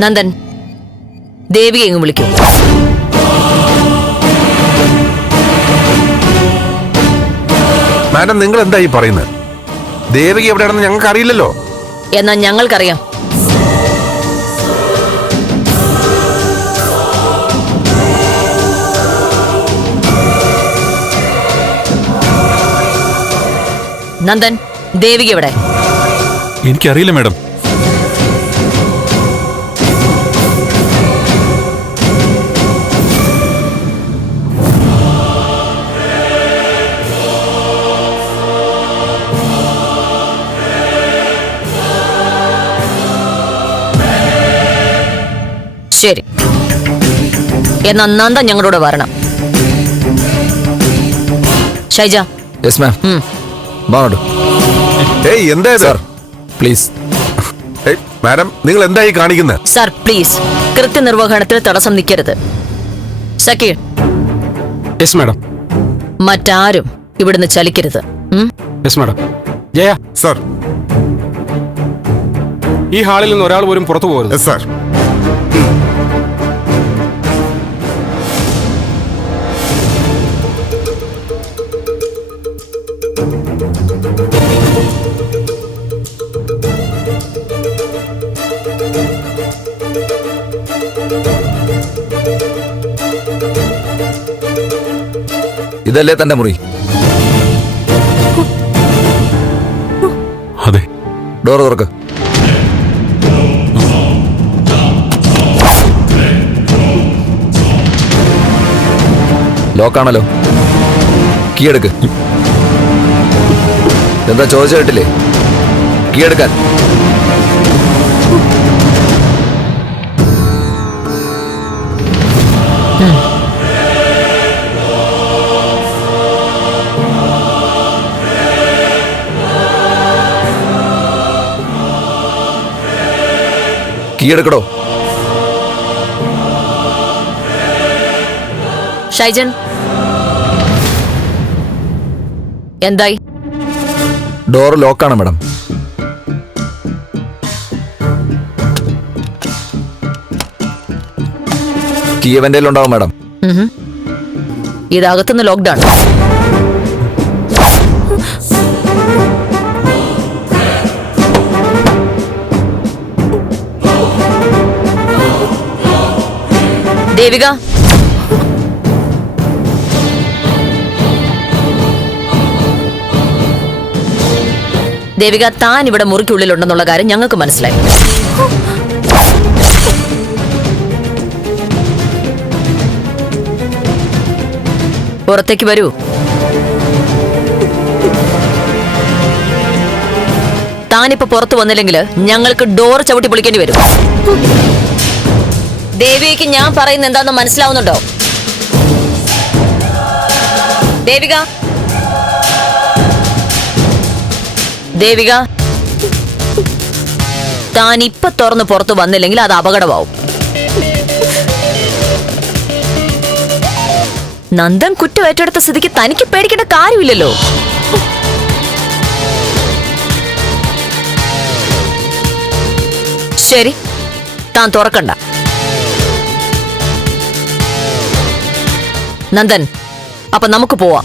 നന്ദൻ. ദേവിയെ എങ്ങും വിളിക്കൂ. മാഡം നിങ്ങൾ എന്താ ഈ പറയുന്നത്? ദേവകി എവിടെയാണെന്ന് ഞങ്ങൾക്ക് അറിയില്ലല്ലോ എന്നാ ഞങ്ങൾക്കറിയാം. നന്ദൻ ദേവിക എവിടെ? എനിക്കറിയില്ല മാഡം. ശരി. എന്നാ നന്ദ ഞങ്ങളോട് വരണം. ഷൈജ. യെസ് മാം ഉം. ഏയ് എന്താ സർ പ്ലീസ് ഏയ് മാഡം നിങ്ങൾ എന്തായി കാണിക്കുന്നു? കാണിക്കുന്നത് സാർ പ്ലീസ് കൃത്യനിർവഹണത്തിൽ തടസ്സം നിൽക്കരുത്. സക്കീർ. യെസ് മാഡം മറ്റാരും ഇവിടുന്ന് ചലിക്കരുത്. ഉം? Yes madam Jaya. സർ ഈ ഹാളിൽ നിന്ന് ഒരാൾ പോലും പുറത്തു പോകരുത്. സാർ ഇതല്ലേ തന്റെ മുറി? അതെ. ഡോർ തുറക്ക്. ലോക്കാണല്ലോ. കീ എടുക്ക്. എന്താ ചോദിച്ച കേട്ടില്ലേ? കീ എടുക്കാൻ. കീ ഷൈജൻ. എന്തായി? ഡോർ ലോക്കാണ് മാഡം കീ ഉണ്ടാവും മാഡം. ഇതകത്തുനിന്ന് ലോക്ക്ഡൌൺ ദേവിക. ദേവിക താൻ ഇവിടെ മുറിക്കുള്ളിലുണ്ടെന്നുള്ള കാര്യം ഞങ്ങൾക്ക് മനസ്സിലായി. പുറത്തേക്ക് വരൂ. താനിപ്പോ പുറത്തു വന്നില്ലെങ്കിൽ ഞങ്ങൾക്ക് ഡോർ ചവിട്ടി പൊളിക്കേണ്ടി വരും. ദേവിക്ക് ഞാൻ പറയുന്ന എന്താണെന്ന് മനസ്സിലാവുന്നുണ്ടോ? ദേവിക ദേവിക താൻ ഇപ്പൊ തുറന്ന് പുറത്ത് വന്നില്ലെങ്കിൽ അത് അപകടമാവും. നന്ദൻ കുറ്റം ഏറ്റെടുത്ത സ്ഥിതിക്ക് തനിക്ക് പേടിക്കേണ്ട കാര്യമില്ലല്ലോ. ശരി താൻ തുറക്കണ്ട. നന്ദൻ അപ്പൊ നമുക്ക് പോവാം.